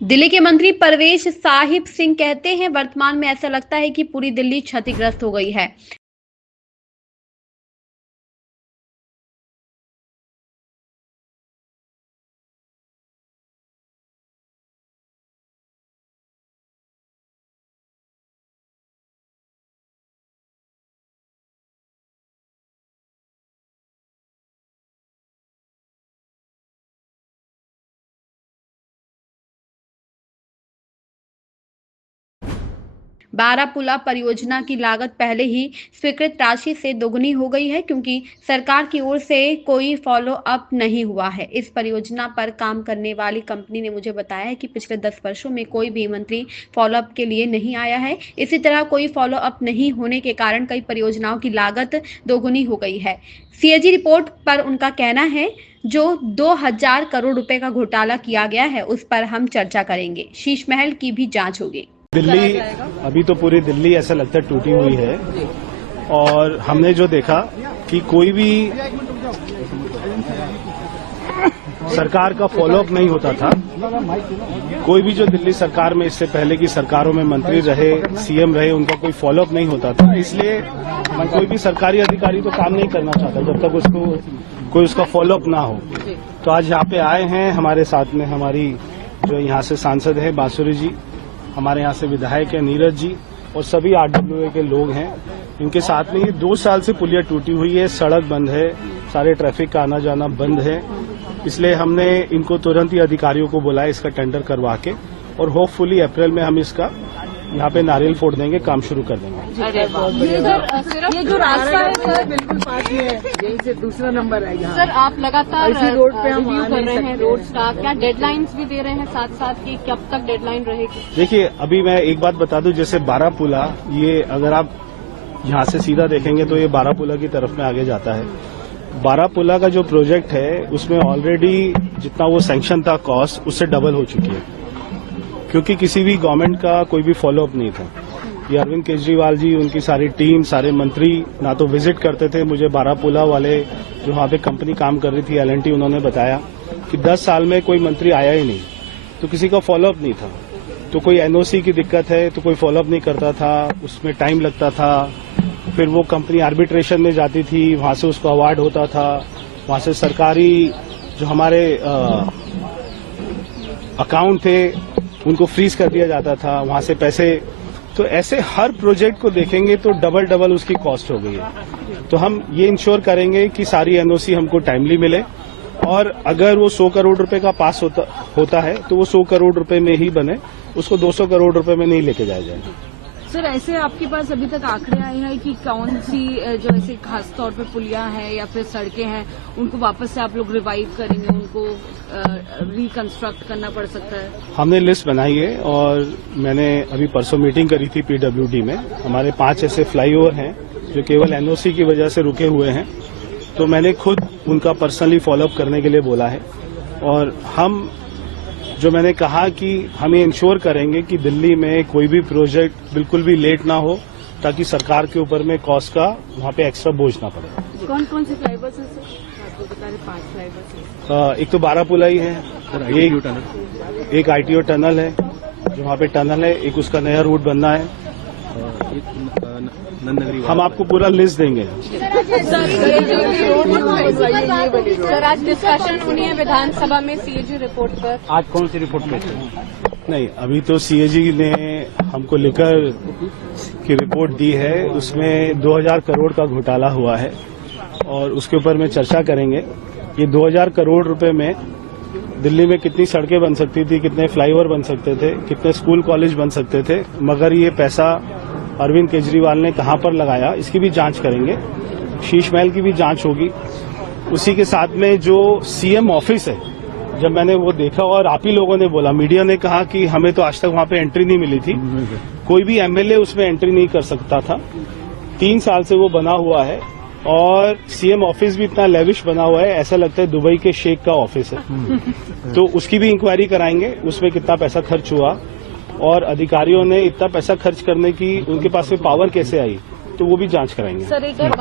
दिल्ली के मंत्री परवेश साहिब सिंह कहते हैं, वर्तमान में ऐसा लगता है कि पूरी दिल्ली क्षतिग्रस्त हो गई है। बारापुला परियोजना की लागत पहले ही स्वीकृत राशि से दोगुनी हो गई है, क्योंकि सरकार की ओर से कोई फॉलो अप नहीं हुआ है। इस परियोजना पर काम करने वाली कंपनी ने मुझे बताया है कि पिछले 10 वर्षों में कोई भी मंत्री फॉलो अप के लिए नहीं आया है। इसी तरह कोई फॉलो अप नहीं होने के कारण कई परियोजनाओं की लागत दोगुनी हो गई है। सीएजी रिपोर्ट पर उनका कहना है, जो 2000 करोड़ रुपए का घोटाला किया गया है, उस पर हम चर्चा करेंगे। शीश महल की भी जांच होगी। दिल्ली, अभी तो पूरी दिल्ली ऐसा लगता है टूटी हुई है, और हमने जो देखा कि कोई भी सरकार का फॉलोअप नहीं होता था। कोई भी जो दिल्ली सरकार में इससे पहले की सरकारों में मंत्री रहे, सीएम रहे, उनका कोई फॉलोअप नहीं होता था। इसलिए कोई भी सरकारी अधिकारी तो काम नहीं करना चाहता जब तक उसको कोई उसका फॉलोअप ना हो। तो आज यहाँ पे आए हैं, हमारे साथ में हमारी जो यहाँ से सांसद है बांसुरी जी, हमारे यहाँ से विधायक है नीरज जी, और सभी आरडब्ल्यूए के लोग हैं। इनके साथ में ये 2 साल से पुलिया टूटी हुई है, सड़क बंद है, सारे ट्रैफिक का आना जाना बंद है। इसलिए हमने इनको तुरंत ही अधिकारियों को बुलाया इसका टेंडर करवा के, और होपफुली अप्रैल में हम इसका यहाँ पे नारियल फोड़ देंगे, काम शुरू कर देंगे। ये जो रास्ता है सर बिल्कुल पास ही है, यहीं से दूसरा नंबर है यहाँ। सर आप लगातार इसी रोड पे हम रिव्यू कर रहे हैं रोड्स का, क्या डेडलाइंस भी दे रहे हैं साथ साथ कि कब तक डेडलाइन रहेगी? देखिए, अभी मैं एक बात बता दूं, जैसे बारापुला, ये अगर आप यहाँ से सीधा देखेंगे तो ये बारापुला की तरफ में आगे जाता है। बारापुला का जो प्रोजेक्ट है उसमें ऑलरेडी जितना वो सैंक्शन था कॉस्ट, उससे डबल हो चुकी है, क्योंकि किसी भी गवर्नमेंट का कोई भी फॉलोअप नहीं था। ये अरविंद केजरीवाल जी, उनकी सारी टीम, सारे मंत्री ना तो विजिट करते थे। मुझे बारापुला वाले जो वहाँ पे कंपनी काम कर रही थी L&T, उन्होंने बताया कि 10 साल में कोई मंत्री आया ही नहीं, तो किसी का फॉलोअप नहीं था। तो कोई एनओसी की दिक्कत है तो कोई फॉलोअप नहीं करता था, उसमें टाइम लगता था। फिर वो कंपनी आर्बिट्रेशन में जाती थी, वहां से उसको अवार्ड होता था, वहां से सरकारी जो हमारे अकाउंट थे उनको फ्रीज कर दिया जाता था, वहां से पैसे। तो ऐसे हर प्रोजेक्ट को देखेंगे तो डबल उसकी कॉस्ट हो गई है। तो हम ये इंश्योर करेंगे कि सारी एनओसी हमको टाइमली मिले, और अगर वो 100 करोड़ रुपए का पास होता है तो वो 100 करोड़ रुपए में ही बने, उसको 200 करोड़ रुपए में नहीं लेके जाया जाए। सर ऐसे आपके पास अभी तक आंकड़े आए हैं कि कौन सी जो ऐसे खास तौर पे पुलिया हैं या फिर सड़कें हैं, उनको वापस से आप लोग रिवाइव करेंगे, उनको रिकंस्ट्रक्ट करना पड़ सकता है? हमने लिस्ट बनाई है, और मैंने अभी परसों मीटिंग करी थी PWD में। हमारे 5 ऐसे फ्लाईओवर हैं जो केवल एनओसी की वजह से रुके हुए हैं, तो मैंने खुद उनका पर्सनली फॉलोअप करने के लिए बोला है। और हम जो मैंने कहा कि हम ये इंश्योर करेंगे कि दिल्ली में कोई भी प्रोजेक्ट बिल्कुल भी लेट ना हो, ताकि सरकार के ऊपर में कॉस्ट का वहाँ पे एक्स्ट्रा बोझ ना पड़े। कौन कौन से फ्लाईओवर्स हैं सर? आपको बता रहे 5 फ्लाईओवर्स हैं। एक तो बारापुला ही है, एक ITO टनल है जो वहाँ पे टनल है, एक उसका नया रूट बनना है। हम आपको पूरा लिस्ट देंगे। सर आज डिस्कशन होनी है विधानसभा में सीएजी रिपोर्ट पर। आज कौन सी रिपोर्ट पे? नहीं, अभी तो सीएजी ने हमको लिकर की रिपोर्ट दी है, उसमें 2000 करोड़ का घोटाला हुआ है, और उसके ऊपर में चर्चा करेंगे। ये 2000 करोड़ रुपए में दिल्ली में कितनी सड़कें बन सकती थी, कितने फ्लाईओवर बन सकते थे, कितने स्कूल कॉलेज बन सकते थे, मगर ये पैसा अरविंद केजरीवाल ने कहां पर लगाया, इसकी भी जांच करेंगे। शीश महल की भी जांच होगी। उसी के साथ में जो सीएम ऑफिस है, जब मैंने वो देखा, और आप ही लोगों ने बोला, मीडिया ने कहा कि हमें तो आज तक वहां पे एंट्री नहीं मिली थी, कोई भी एमएलए उसमें एंट्री नहीं कर सकता था। 3 साल से वो बना हुआ है, और सीएम ऑफिस भी इतना लेविश बना हुआ है, ऐसा लगता है दुबई के शेख का ऑफिस है। तो उसकी भी इंक्वायरी कराएंगे, उसमें कितना पैसा खर्च हुआ, और अधिकारियों ने इतना पैसा खर्च करने की उनके पास में पावर कैसे आई, तो वो भी जांच कराएंगे।